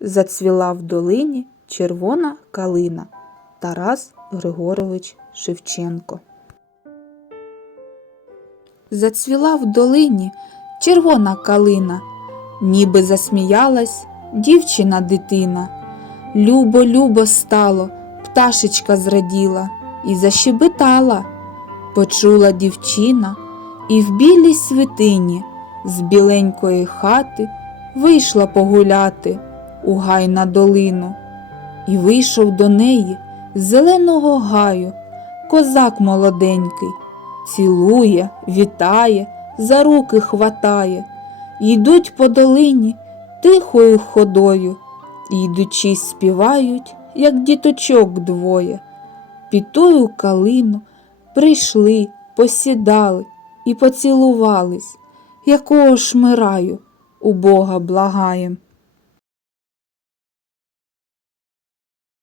зацвіла в долині червона калина. Тарас Григорович Шевченко. Зацвіла в долині червона калина, ніби засміялась дівчина дитина. Любо, любо стало, пташечка зраділа і защебетала. Почула дівчина, і в білій свитині з біленької хати вийшла погуляти у гай на долину. І вийшов до неї з зеленого гаю козак молоденький, цілує, вітає, за руки хватає, йдуть по долині тихою ходою, йдучи співають, як діточок двоє. Під тою калину прийшли, посідали і поцілувались, якого ж ми раю у Бога благаєм.